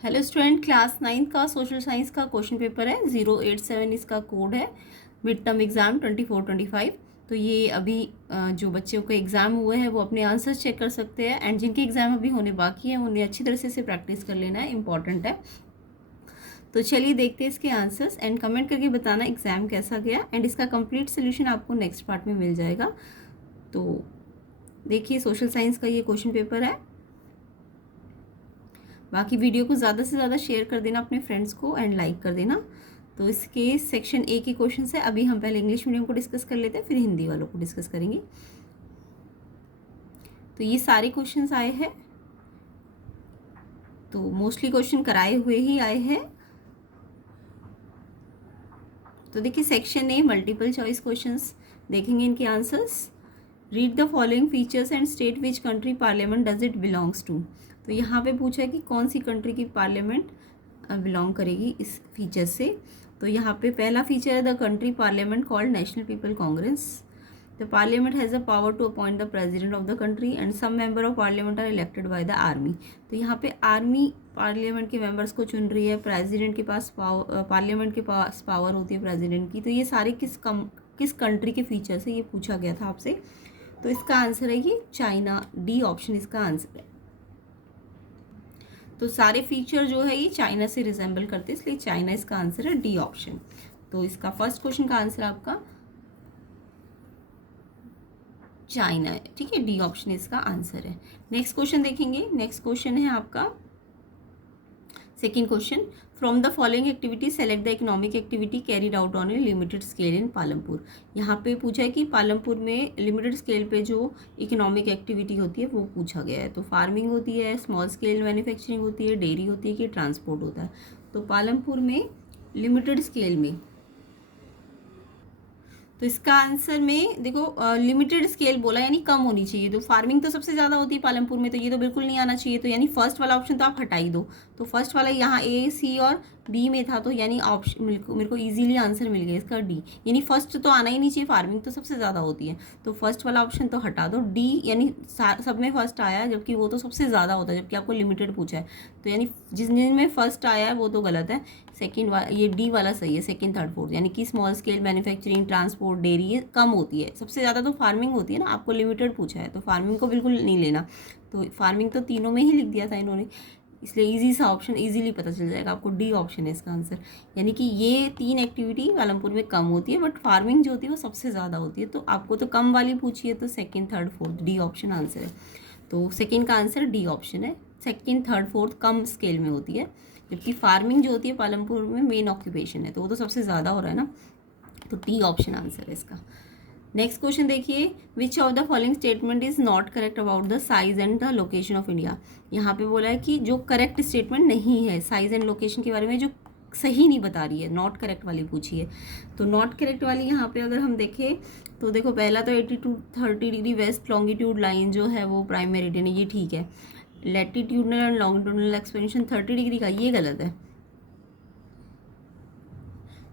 Hello student, class 9 का social science का question paper है। 087 इसका कोड है। Mid term exam 24-25। तो ये अभी जो बच्चों के एग्ज़ाम हुए हैं वो अपने आंसर्स चेक कर सकते हैं, एंड जिनके एग्ज़ाम अभी होने बाकी हैं उन्हें अच्छी तरह से प्रैक्टिस कर लेना है, इंपॉर्टेंट है। तो चलिए देखते हैं इसके आंसर्स, एंड कमेंट करके बताना एग्ज़ाम कैसा गया, एंड इसका कंप्लीट सोल्यूशन आपको नेक्स्ट पार्ट में मिल जाएगा। तो देखिए, सोशल साइंस का ये क्वेश्चन पेपर है। बाकी वीडियो को ज़्यादा से ज़्यादा शेयर कर देना अपने फ्रेंड्स को, एंड लाइक कर देना। तो इसके सेक्शन ए के क्वेश्चन है। अभी हम पहले इंग्लिश मीडियम को डिस्कस कर लेते हैं, फिर हिंदी वालों को डिस्कस करेंगे। तो ये सारे क्वेश्चंस आए हैं, तो मोस्टली क्वेश्चन कराए हुए ही आए हैं। तो देखिए, section A multiple choice questions देखेंगे, इनके answers. Read the following features and state which country parliament does it belongs to. तो यहाँ पे पूछा है कि कौन सी कंट्री की पार्लियामेंट बिलोंग करेगी इस फीचर से। तो यहाँ पे पहला फीचर है the country parliament called National People Congress. The parliament has the power to appoint the president of the country and some member of parliament are elected by the army. तो यहाँ पे army parliament के members को चुन रही है, president के पास parliament के पास पावर होती है प्रेसिडेंट की। तो ये सारे किस कंट्री के फीचर से ये पूछा गया था आपसे। तो इसका आंसर है ये चाइना, डी ऑप्शन इसका आंसर है। तो सारे फीचर जो है ये चाइना से रिजेंबल करते हैं, इसलिए चाइना इसका आंसर है, डी ऑप्शन। तो इसका फर्स्ट क्वेश्चन का आंसर आपका चाइना है, ठीक है, डी ऑप्शन इसका आंसर है। नेक्स्ट क्वेश्चन देखेंगे। नेक्स्ट क्वेश्चन है आपका second question, from the following activity select the economic activity carried out on A limited scale in Palampur. यहाँ पे पूछा है कि पालमपुर में लिमिटेड स्केल पे जो इकोनॉमिक एक्टिविटी होती है वो पूछा गया है। तो फार्मिंग होती है, स्मॉल स्केल मैन्युफैक्चरिंग होती है, डेयरी होती है कि ट्रांसपोर्ट होता है। तो पालमपुर में लिमिटेड स्केल में, तो इसका आंसर में देखो लिमिटेड स्केल बोला, यानी कम होनी चाहिए। तो फार्मिंग तो सबसे ज़्यादा होती है पालमपुर में, तो ये तो बिल्कुल नहीं आना चाहिए। तो यानी फर्स्ट वाला ऑप्शन तो आप हटा ही दो। तो फर्स्ट वाला यहाँ ए, सी और डी में था, तो यानी ऑप्शन मेरे को इजीली आंसर मिल गया इसका डी। यानी फर्स्ट तो आना ही नहीं चाहिए, फार्मिंग तो सबसे ज़्यादा होती है। तो फर्स्ट वाला ऑप्शन तो हटा दो, डी यानी सब में फर्स्ट आया है, जबकि वो तो सबसे ज़्यादा होता है, जबकि आपको लिमिटेड पूछा है। तो यानी जिनमें फर्स्ट आया है वो तो गलत है। सेकंड वाला, ये डी वाला सही है, सेकंड थर्ड फोर्थ, यानी कि small scale manufacturing, transport, dairy ये कम होती है। सबसे ज़्यादा तो फार्मिंग होती है ना, आपको लिमिटेड पूछा है तो फार्मिंग को बिल्कुल नहीं लेना। तो फार्मिंग तो तीनों में ही लिख दिया था इन्होंने, इसलिए इजी सा ऑप्शन, इजीली पता चल जाएगा आपको, डी ऑप्शन है इसका आंसर। यानी कि ये तीन एक्टिविटी पालमपुर में कम होती है, बट फार्मिंग जो होती है वो सबसे ज़्यादा होती है। तो आपको तो कम वाली पूछी है, तो second third fourth, D option answer है। तो सेकंड का आंसर डी ऑप्शन है। सेकंड थर्ड फोर्थ कम स्केल में होती है, जबकि फार्मिंग जो होती है पालमपुर में मेन ऑक्यूपेशन है, तो वो तो सबसे ज़्यादा हो रहा है ना। तो डी ऑप्शन आंसर है इसका। नेक्स्ट क्वेश्चन देखिए, विच of the following statement is not correct about the size and the location of India. यहाँ पे बोला है कि जो करेक्ट स्टेटमेंट नहीं है साइज एंड लोकेशन के बारे में, जो सही नहीं बता रही है, नॉट करेक्ट वाली पूछी है। तो नॉट करेक्ट वाली यहाँ पे अगर हम देखें तो देखो, पहला तो 82-30 डिग्री वेस्ट लॉन्गिट्यूड लाइन जो है वो प्राइम मेरिडियन है, ये ठीक है। Latitudinal and longitudinal expansion 30 degree का, ये गलत है।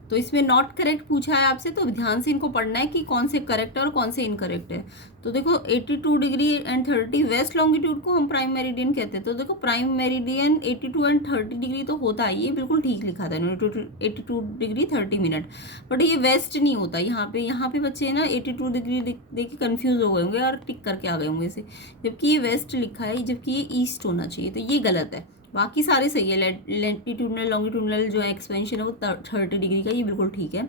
तो इसमें नॉट करेक्ट पूछा है आपसे, तो ध्यान से इनको पढ़ना है कि कौन से करेक्ट है और कौन से इनकरेक्ट है। तो देखो 82 डिग्री एंड 30 वेस्ट लॉन्गिट्यूड को हम प्राइम मेरिडियन कहते हैं। तो देखो प्राइम मेरिडियन 82 एंड 30 डिग्री तो होता है, ये बिल्कुल ठीक लिखा था इन्होंने, 82 डिग्री 30 मिनट। बट ये वेस्ट नहीं होता यहाँ पे बच्चे ना 82 डिग्री देख के कन्फ्यूज हो गए होंगे और टिक करके आ गए होंगे इसे, जबकि ये वेस्ट लिखा है, जबकि ये ईस्ट होना चाहिए, तो ये गलत है। बाकी सारे सही है। लैटिट्यूडनल लॉन्गिट्यूडनल जो एक्सपेंशन है वो 30 डिग्री का, ये बिल्कुल ठीक है।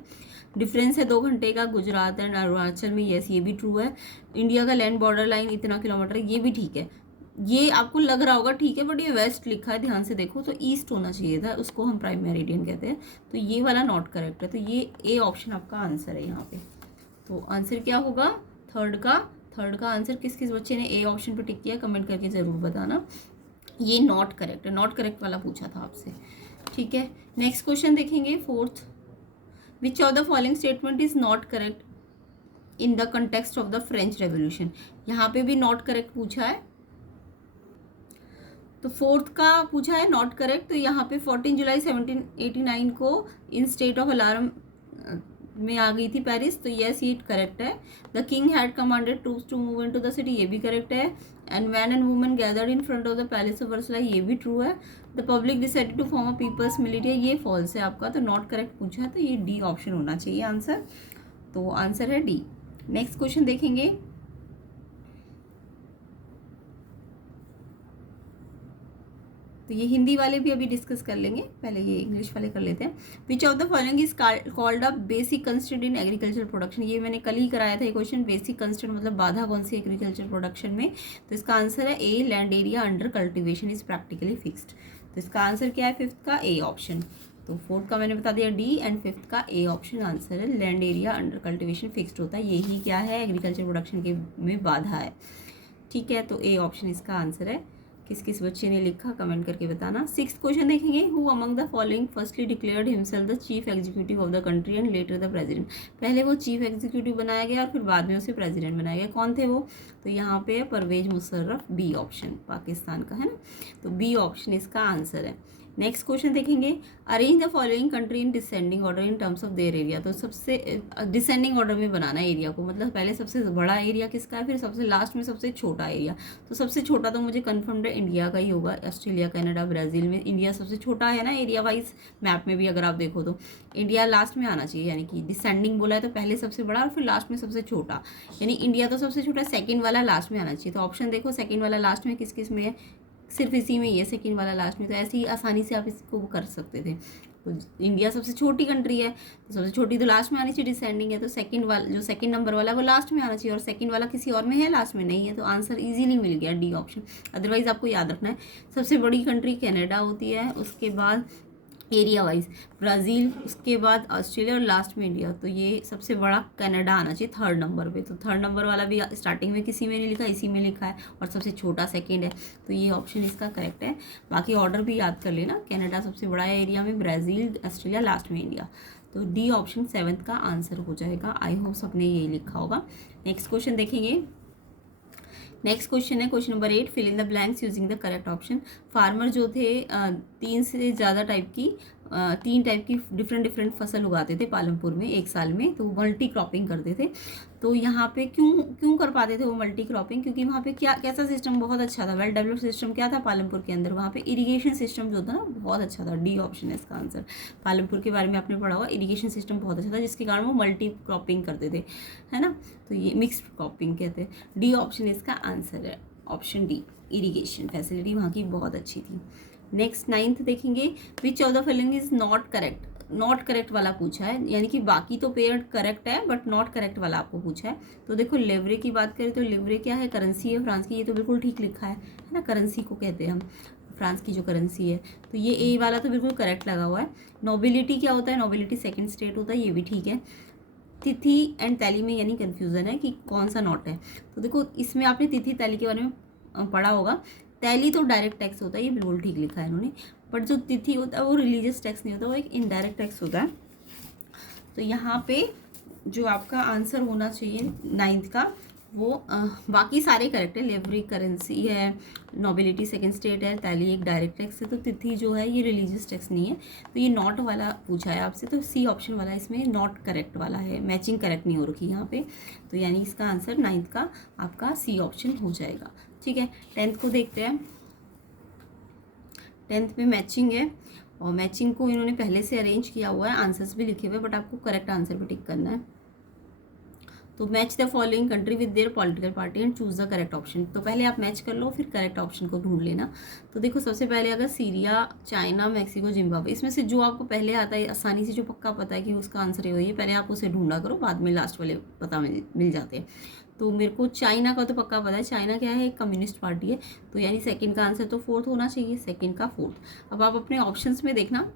डिफरेंस है 2 घंटे का गुजरात एंड अरुणाचल में, यस ये भी ट्रू है। इंडिया का लैंड बॉर्डर लाइन इतना किलोमीटर है, ये भी ठीक है। ये आपको लग रहा होगा ठीक है, बट ये वेस्ट लिखा है, ध्यान से देखो, तो ईस्ट होना चाहिए था, उसको हम प्राइम मेरिडियन कहते हैं। तो ये वाला नॉट करेक्ट है, तो ये ए ऑप्शन आपका आंसर है यहाँ पे। तो आंसर क्या होगा थर्ड का आंसर किस किस बच्चे ने ए ऑप्शन पर टिक किया, कमेंट करके ज़रूर बताना। ये नॉट करेक्ट है, नॉट करेक्ट वाला पूछा था आपसे, ठीक है। नेक्स्ट क्वेश्चन देखेंगे fourth, which of the following statement is not correct in the context of the French revolution. यहाँ पे भी नॉट करेक्ट पूछा है, तो फोर्थ का पूछा है नॉट करेक्ट। तो यहाँ पे 14 जुलाई 1789 को इन स्टेट ऑफ अलार्म में आ गई थी पेरिस, तो यस ये करेक्ट है। The king had commanded troops to move into the city, ये भी करेक्ट है। And man and women gathered in front of the palace of Versailles, ये भी ट्रू है। The public decided to form a people's militia, ये false है आपका, तो नॉट करेक्ट पूछा है, तो ये डी ऑप्शन होना चाहिए आंसर। तो आंसर है डी। नेक्स्ट क्वेश्चन देखेंगे। तो ये हिंदी वाले भी अभी डिस्कस कर लेंगे, पहले ये इंग्लिश वाले कर लेते हैं। Which of the following is called a basic constant in agriculture production, ये मैंने कल ही कराया था ये क्वेश्चन। बेसिक कंस्टेंट मतलब बाधा कौन सी एग्रीकल्चर प्रोडक्शन में, तो इसका आंसर है A, land area under cultivation is practically fixed. तो इसका आंसर क्या है, फिफ्थ का ए ऑप्शन। तो फोर्थ का मैंने बता दिया डी, एंड फिफ्थ का ए ऑप्शन आंसर है। Land area under cultivation fixed होता है, यही क्या है, एग्रीकल्चर प्रोडक्शन के में बाधा है। ठीक है, तो ए ऑप्शन इसका आंसर है। किस किस बच्चे ने लिखा कमेंट करके बताना। सिक्स्थ क्वेश्चन देखेंगे। Who among the following firstly declared himself the chief executive of the country and later the president, पहले वो चीफ एग्जीक्यूटिव बनाया गया और फिर बाद में उसे प्रेसिडेंट बनाया गया, कौन थे वो, तो यहाँ पे परवेज मुशर्रफ, बी ऑप्शन, पाकिस्तान का है ना, तो बी ऑप्शन इसका आंसर है। नेक्स्ट क्वेश्चन देखेंगे। Arrange the following country in descending order in terms of their area, तो सबसे डिसेंडिंग ऑर्डर में बनाना है एरिया को, मतलब पहले सबसे बड़ा एरिया किसका है, फिर सबसे लास्ट में सबसे छोटा एरिया। तो सबसे छोटा तो मुझे कन्फर्म्ड है इंडिया का ही होगा, ऑस्ट्रेलिया, कनाडा, ब्राज़ील में इंडिया सबसे छोटा है ना एरिया वाइज, मैप में भी अगर आप देखो तो इंडिया लास्ट में आना चाहिए, यानी कि डिसेंडिंग बोला है तो पहले सबसे बड़ा और फिर लास्ट में सबसे छोटा, यानी इंडिया तो सबसे छोटा, सेकंड वाला लास्ट में आना चाहिए। तो ऑप्शन देखो, सेकंड वाला लास्ट में किस किस में है, सिर्फ इसी में ये सेकंड वाला लास्ट में, तो ऐसे ही आसानी से आप इसको कर सकते थे। तो इंडिया सबसे छोटी कंट्री है, तो सबसे छोटी तो लास्ट में आनी चाहिए, डिसेंडिंग है तो सेकंड वाला, जो सेकंड नंबर वाला है वो लास्ट में आना चाहिए, और सेकंड वाला किसी और में है, लास्ट में नहीं है, तो आंसर इजीली मिल गया, डी ऑप्शन। अदरवाइज आपको याद रखना है सबसे बड़ी कंट्री कनाडा होती है, उसके बाद एरिया वाइज ब्राज़ील, उसके बाद ऑस्ट्रेलिया और लास्ट में इंडिया, तो ये सबसे बड़ा कनाडा आना चाहिए थर्ड नंबर पे। तो थर्ड नंबर वाला भी स्टार्टिंग में किसी में नहीं लिखा, इसी में लिखा है, और सबसे छोटा सेकंड है, तो ये ऑप्शन इसका करेक्ट है। बाकी ऑर्डर भी याद कर लेना, कनाडा सबसे बड़ा है एरिया में, ब्राज़ील, ऑस्ट्रेलिया, लास्ट में इंडिया, तो डी ऑप्शन सेवन्थ का आंसर हो जाएगा। आई होप सबने यही लिखा होगा। नेक्स्ट क्वेश्चन देखेंगे। नेक्स्ट क्वेश्चन है question number 8, fill in the blanks using the correct option. Farmer जो थे तीन से ज़्यादा टाइप की तीन टाइप की डिफरेंट फसल उगाते थे पालमपुर में एक साल में, तो मल्टी क्रॉपिंग करते थे। तो यहाँ पे क्यों कर पाते थे वो मल्टी क्रॉपिंग, क्योंकि वहाँ पे कैसा सिस्टम बहुत अच्छा था, वेल डेवलप्ड सिस्टम क्या था पालमपुर के अंदर, वहाँ पे इरिगेशन सिस्टम जो था ना बहुत अच्छा था। डी ऑप्शन है इसका आंसर। पालमपुर के बारे में आपने पढ़ा हुआ, इरिगेशन सिस्टम बहुत अच्छा था जिसके कारण वो मल्टी क्रॉपिंग करते थे, है ना, तो ये मिक्स्ड क्रॉपिंग कहते हैं। डी ऑप्शन इसका आंसर है, ऑप्शन डी, इरिगेशन फैसिलिटी वहाँ की बहुत अच्छी थी। नेक्स्ट 9th देखेंगे। विच of the following is not correct, not correct वाला पूछा है, यानी कि बाकी तो पेयर करेक्ट है बट नॉट करेक्ट वाला आपको पूछा है। तो देखो लेवरे की बात करें तो लेवरे क्या है, करेंसी है फ्रांस की, ये तो बिल्कुल ठीक लिखा है ना, करेंसी को कहते हैं हम फ्रांस की जो करेंसी है, तो ये ए वाला तो बिल्कुल करेक्ट लगा हुआ है। नोबिलिटी क्या होता है, नोबिलिटी सेकेंड स्टेट होता है, ये भी ठीक है। तिथि एंड तैली में यानी कन्फ्यूज़न है कि कौन सा नॉट है, तो देखो इसमें आपने तिथि तैली के बारे में पढ़ा होगा। तैली तो डायरेक्ट टैक्स होता है, ये बिल्कुल ठीक लिखा है इन्होंने, बट जो तिथि होता है वो रिलीजियस टैक्स नहीं होता, वो एक इनडायरेक्ट टैक्स होता है। तो यहाँ पे जो आपका आंसर होना चाहिए 9th का वो बाकी सारे करेक्ट है। लेवरी करेंसी है, नोबिलिटी सेकंड स्टेट है, तैली एक डायरेक्ट टैक्स है, तो तिथि जो है ये रिलीजियस टैक्स नहीं है। तो ये नॉट वाला पूछा है आपसे, तो सी ऑप्शन वाला इसमें नॉट करेक्ट वाला है, मैचिंग करेक्ट नहीं हो रखी यहाँ पे, तो यानी इसका आंसर 9th का आपका सी ऑप्शन हो जाएगा। ठीक है, 10th को देखते हैं। 10th में मैचिंग है, और मैचिंग को इन्होंने पहले से अरेंज किया हुआ है, आंसर्स भी लिखे हुए, बट आपको करेक्ट आंसर भी टिक करना है। तो match the following country with their political party and choose the correct option. तो पहले आप मैच कर लो, फिर करेक्ट ऑप्शन को ढूंढ लेना। तो देखो सबसे पहले अगर सीरिया, चाइना, मैक्सिको, जिम्बाब्वे, इसमें से जो आपको पहले आता है आसानी से, जो पक्का पता है कि उसका आंसर ये है, पहले आप उसे ढूंढा करो, बाद में लास्ट वाले पता मिल जाते हैं। तो मेरे को चाइना का तो पक्का पता है, चाइना क्या है, एक कम्युनिस्ट पार्टी है, तो यानी सेकंड का आंसर तो फोर्थ होना चाहिए, सेकंड का फोर्थ। अब आप अपने ऑप्शंस में देखना,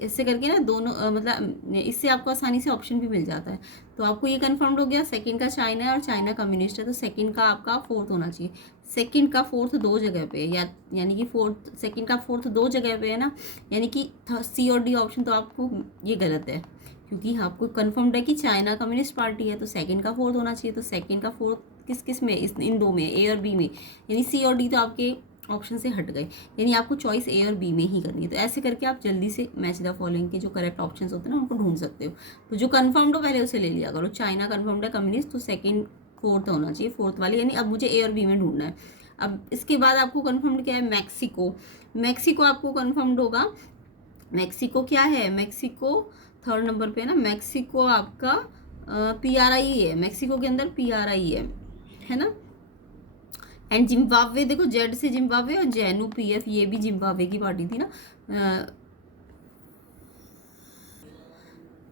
इससे करके ना दोनों मतलब इससे आपको आसानी से ऑप्शन भी मिल जाता है। तो आपको ये कंफर्म हो गया, सेकंड का चाइना है और चाइना कम्युनिस्ट है, तो सेकंड का आपका फोर्थ होना चाहिए। सेकंड का फोर्थ दो जगह पे है, यानी कि फोर्थ सेकंड का फोर्थ दो जगह पे है ना, यानी कि सी और डी ऑप्शन तो आपको ये गलत है, क्योंकि आपको कंफर्म्ड है कि चाइना कम्युनिस्ट पार्टी है, तो सेकंड का फोर्थ होना चाहिए। तो सेकंड का फोर्थ किस में, इन दो में, ए और बी में, यानी सी और डी तो आपके ऑप्शन से हट गए, यानी आपको चॉइस ए और बी में ही करनी है। तो ऐसे करके आप जल्दी से मैच द फॉलोइंग के जो करेक्ट ऑप्शंस होते हैं ना उनको ढूंढ सकते हो। तो जो कंफर्म्ड हो पहले उसे ले लिया करो, चाइना कंफर्म्ड है कम्युनिस्ट, तो सेकंड फोर्थ होना चाहिए, फोर्थ वाली, यानी अब मुझे ए और बी में ढूंढना है। अब इसके बाद आपको कन्फर्म्ड क्या है, मैक्सिको। मैक्सिको आपको कन्फर्म्ड होगा। मैक्सिको क्या है, मैक्सिको थर्ड नंबर पे है ना, मैक्सिको आपका PRI है, मैक्सिको के अंदर PRI है ना। एंड जिम्बाब्वे, देखो जेड से जिम्बाब्वे और जैनू PF, ये भी जिम्बाब्वे की पार्टी थी ना।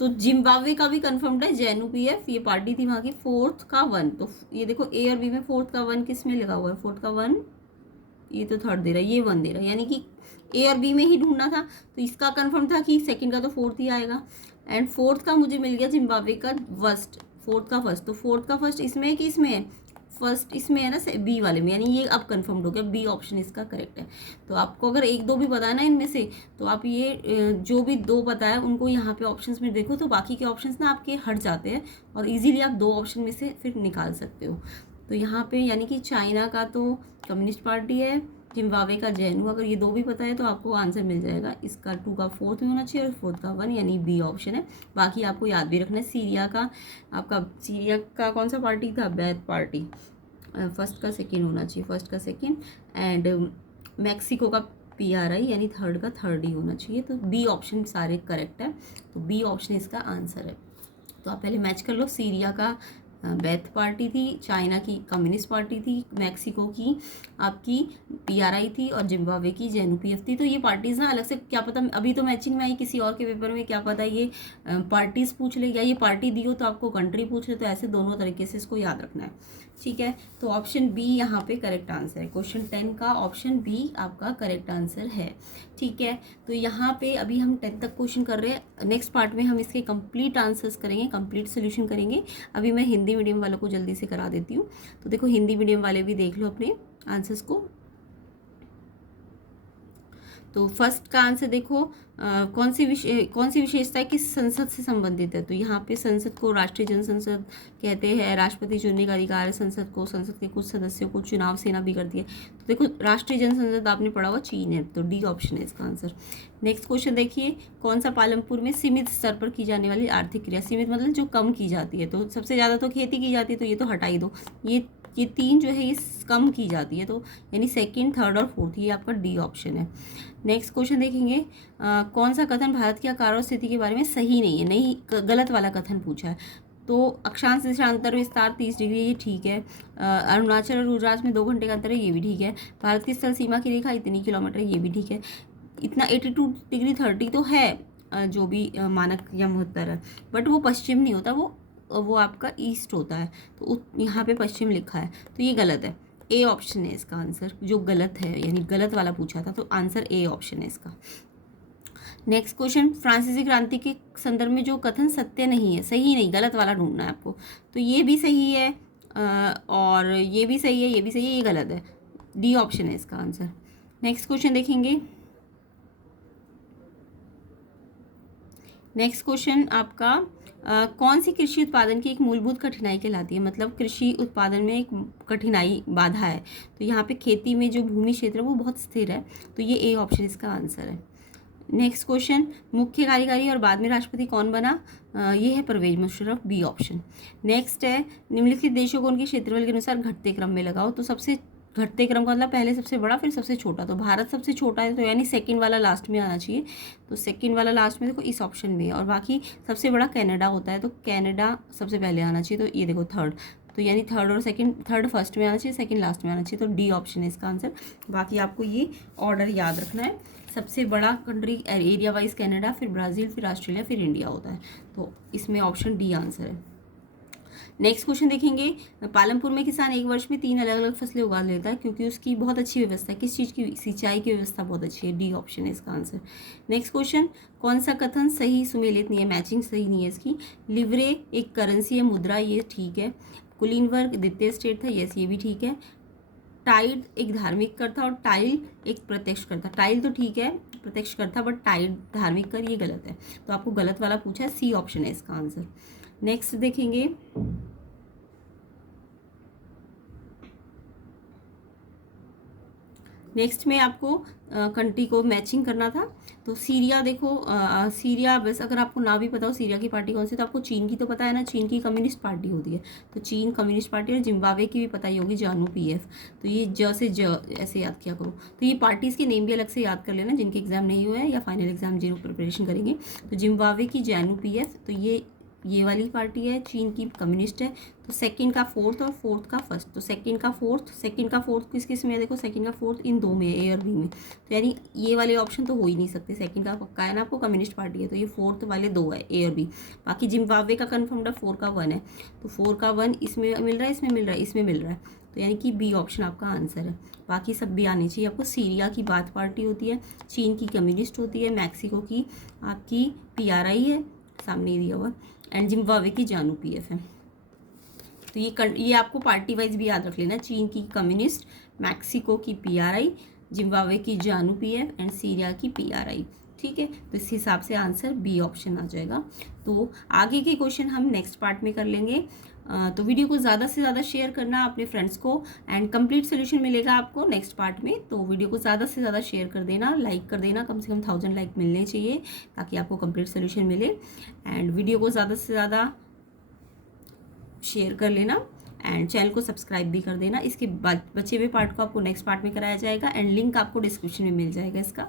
तो जिम्बाब्वे का भी कंफर्म्ड है, जैनू PF ये पार्टी थी वहाँ की। फोर्थ का 1, तो ये देखो ए और बी में फोर्थ का 1 किस में लिखा हुआ है, फोर्थ का 1, ये तो थर्ड दे रहा है, ये 1 दे रहा है, यानी कि ए और बी में ही ढूंढना था। तो इसका कंफर्म था कि सेकंड का तो फोर्थ ही आएगा। एंड फोर्थ का मुझे मिल गया जिम्बाब्वे का फर्स्ट, फोर्थ का फर्स्ट, तो फोर्थ का फर्स्ट इसमें है कि इसमें है, फर्स्ट इसमें है ना, बी वाले में, यानी ये अब कंफर्म्ड हो गया, बी ऑप्शन इसका करेक्ट है। तो आपको अगर एक दो भी पता है ना इनमें से, तो आप ये जो भी दो पता है उनको यहाँ पे ऑप्शंस में देखो, तो बाकी के ऑप्शंस ना आपके हट जाते हैं और इजीली आप दो ऑप्शन में से फिर निकाल सकते हो। तो यहाँ पे यानी कि चाइना का तो कम्युनिस्ट पार्टी है, जिम्बाब्वे का जैनू, अगर ये दो भी पता है तो आपको आंसर मिल जाएगा। इसका 2 का 4th में होना चाहिए और 4th का 1, यानी बी ऑप्शन है। बाकी आपको याद भी रखना है, सीरिया का, आपका सीरिया का कौन सा पार्टी था, बैथ पार्टी, फर्स्ट का सेकंड होना चाहिए, फर्स्ट का सेकंड। एंड मैक्सिको का PRI, यानी थर्ड का थर्ड ही होना चाहिए। तो बी ऑप्शन सारे करेक्ट है, तो बी ऑप्शन इसका आंसर है। तो आप पहले मैच कर लो, सीरिया का बैथ पार्टी थी, चाइना की कम्युनिस्ट पार्टी थी, मैक्सिको की आपकी PRI थी और जिम्बाब्वे की जैनू PF थी। तो ये पार्टीज़ ना अलग से, क्या पता अभी तो मैचिंग में आई, किसी और के पेपर में क्या पता ये पार्टीज़ पूछ ले, या ये पार्टी दी हो तो आपको कंट्री पूछ ले, तो ऐसे दोनों तरीके से इसको याद रखना है। ठीक है, तो ऑप्शन बी यहाँ पे करेक्ट आंसर है, क्वेश्चन 10 का ऑप्शन बी आपका करेक्ट आंसर है। ठीक है, तो यहाँ पे अभी हम 10 तक क्वेश्चन कर रहे हैं, नेक्स्ट पार्ट में हम इसके कंप्लीट आंसर्स करेंगे, कंप्लीट सोल्यूशन करेंगे। अभी मैं हिंदी मीडियम वालों को जल्दी से करा देती हूँ। तो देखो हिंदी मीडियम वाले भी देख लो अपने आंसर्स को। तो फर्स्ट का आंसर देखो, कौन सी विशेषता है, किस संसद से संबंधित है। तो यहाँ पे संसद को राष्ट्रीय जनसंसद कहते हैं, राष्ट्रपति चुनने का अधिकार है संसद को, संसद के कुछ सदस्यों को चुनाव सेना भी करती है। तो देखो राष्ट्रीय जनसंसद आपने पढ़ा हुआ चीन है, तो डी ऑप्शन है इसका आंसर। नेक्स्ट क्वेश्चन देखिए, कौन सा पालमपुर में सीमित स्तर पर की जाने वाली आर्थिक क्रिया, सीमित मतलब जो कम की जाती है, तो सबसे ज़्यादा तो खेती की जाती है, तो ये तो हटा ही दो, ये 3 जो है ये कम की जाती है, तो यानी सेकंड, थर्ड और फोर्थ, ये आपका डी ऑप्शन है। नेक्स्ट क्वेश्चन देखेंगे, कौन सा कथन भारत की आकार और स्थिति के बारे में सही नहीं है, नहीं गलत वाला कथन पूछा है। तो अक्षांश देशांतर विस्तार 30 डिग्री, ये ठीक है। अरुणाचल और गुजरात में 2 घंटे का अंतर है, ये भी ठीक है। भारत की स्थल सीमा की रेखा इतनी किलोमीटर, ये भी ठीक है। इतना 82 डिग्री 30 तो है, जो भी मानक या महोत्तर है, बट वो पश्चिम नहीं होता, वो आपका ईस्ट होता है, तो यहाँ पे पश्चिम लिखा है, तो ये गलत है। ए ऑप्शन है इसका आंसर, जो गलत है, यानी गलत वाला पूछा था, तो आंसर ए ऑप्शन है इसका। नेक्स्ट क्वेश्चन, फ्रांसीसी क्रांति के संदर्भ में जो कथन सत्य नहीं है, सही नहीं, गलत वाला ढूंढना है आपको। तो ये भी सही है और ये भी सही है, ये भी सही है, ये गलत है, डी ऑप्शन है इसका आंसर। नेक्स्ट क्वेश्चन देखेंगे, नेक्स्ट क्वेश्चन आपका कौन सी कृषि उत्पादन की एक मूलभूत कठिनाई कहलाती है, मतलब कृषि उत्पादन में एक कठिनाई बाधा है। तो यहाँ पे खेती में जो भूमि क्षेत्र है वो बहुत स्थिर है, तो ये ए ऑप्शन इसका आंसर है। नेक्स्ट क्वेश्चन, मुख्य कार्यकारी और बाद में राष्ट्रपति कौन बना, ये है Pervez Musharraf, B option. Next है, निम्नलिखित देशों को उनके क्षेत्रफल के अनुसार घटते क्रम में लगाओ। तो सबसे घटते क्रम का मतलब पहले सबसे बड़ा फिर सबसे छोटा, तो भारत सबसे छोटा है, तो यानी सेकंड वाला लास्ट में आना चाहिए, तो सेकंड वाला लास्ट में देखो इस ऑप्शन में है। और बाकी सबसे बड़ा कनाडा होता है, तो कनाडा सबसे पहले आना चाहिए, तो ये देखो थर्ड, तो यानी थर्ड और सेकंड, थर्ड फर्स्ट में आना चाहिए, सेकंड लास्ट में आना चाहिए, तो डी ऑप्शन है इसका आंसर। बाकी आपको ये ऑर्डर याद रखना है, सबसे बड़ा कंट्री एरिया वाइज कनाडा, फिर ब्राज़ील, फिर ऑस्ट्रेलिया, फिर इंडिया होता है, तो इसमें ऑप्शन डी आंसर है। नेक्स्ट क्वेश्चन देखेंगे, पालमपुर में किसान एक वर्ष में 3 अलग अलग फसलें उगा लेता है क्योंकि उसकी बहुत अच्छी व्यवस्था है, किस चीज़ की, सिंचाई की व्यवस्था बहुत अच्छी है, डी ऑप्शन है इसका आंसर। नेक्स्ट क्वेश्चन, कौन सा कथन सही सुमेलित नहीं है, मैचिंग सही नहीं है इसकी। लिवरे एक करेंसी है, मुद्रा, ये ठीक है। कुलीन वर्ग द्वितीय स्टेट था, यस ये भी ठीक है। टाइड एक धार्मिक कर था और टाइल एक प्रत्यक्ष कर था, टाइल तो ठीक है प्रत्यक्ष कर था, बट टाइड धार्मिक कर ये गलत है, तो आपको गलत वाला पूछा है, सी ऑप्शन है इसका आंसर। नेक्स्ट देखेंगे, नेक्स्ट में आपको कंट्री को मैचिंग करना था। तो सीरिया देखो, सीरिया बस अगर आपको ना भी पता हो सीरिया की पार्टी कौन सी, तो आपको चीन की तो पता है ना, चीन की कम्युनिस्ट पार्टी होती है, तो चीन कम्युनिस्ट पार्टी। और जिम्बाब्वे की भी पता ही होगी, जानू पीएफ। तो ये ज से ज ऐसे याद किया करो। तो ये पार्टीज़ के नेम भी अलग से याद कर लेना, जिनके एग्जाम नहीं हुए हैं या फाइनल एग्जाम जिन प्रिपरेशन करेंगे। तो जिम्बाब्वे की जानू पीएफ, तो ये वाली पार्टी है, चीन की कम्युनिस्ट है। तो सेकंड का फोर्थ और फोर्थ का फर्स्ट, तो सेकंड का फोर्थ किस किस में है, देखो सेकंड का फोर्थ इन दो में है, ए और बी में। तो यानी ये वाले ऑप्शन तो हो ही नहीं सकते, सेकंड का पक्का है ना आपको, कम्युनिस्ट पार्टी है, तो ये फोर्थ वाले दो है, ए और बी। बाकी जिम्बाब्वे का कन्फर्म्ड है, 4 का 1 है, तो 4 का 1 इसमें मिल रहा है, इसमें मिल रहा है, इसमें मिल रहा है, तो यानी कि बी ऑप्शन आपका आंसर है। बाकी सब भी आने चाहिए आपको। सीरिया की बाथ पार्टी होती है, चीन की कम्युनिस्ट होती है, मैक्सिको की आपकी पीआरआई है, सामने दिया हुआ, एंड जिम्बाब्वे की जानू पीएफ है। तो ये आपको पार्टी वाइज भी याद रख लेना, चीन की कम्युनिस्ट, मैक्सिको की पीआरआई, जिम्बाब्वे की जानू पीएफ एंड सीरिया की पीआरआई। ठीक है, तो इस हिसाब से आंसर बी ऑप्शन आ जाएगा। तो आगे के क्वेश्चन हम नेक्स्ट पार्ट में कर लेंगे। तो वीडियो को ज़्यादा से ज़्यादा शेयर करना अपने फ्रेंड्स को, एंड कंप्लीट सोल्यूशन मिलेगा आपको नेक्स्ट पार्ट में। तो वीडियो को ज़्यादा से ज़्यादा शेयर कर देना, लाइक कर देना, कम से कम 1000 लाइक मिलने चाहिए ताकि आपको कंप्लीट सोल्यूशन मिले। एंड वीडियो को ज़्यादा से ज़्यादा शेयर कर लेना, एंड चैनल को सब्सक्राइब भी कर देना। इसके बाद बचे हुए पार्ट को आपको नेक्स्ट पार्ट में कराया जाएगा, एंड लिंक आपको डिस्क्रिप्शन में मिल जाएगा इसका।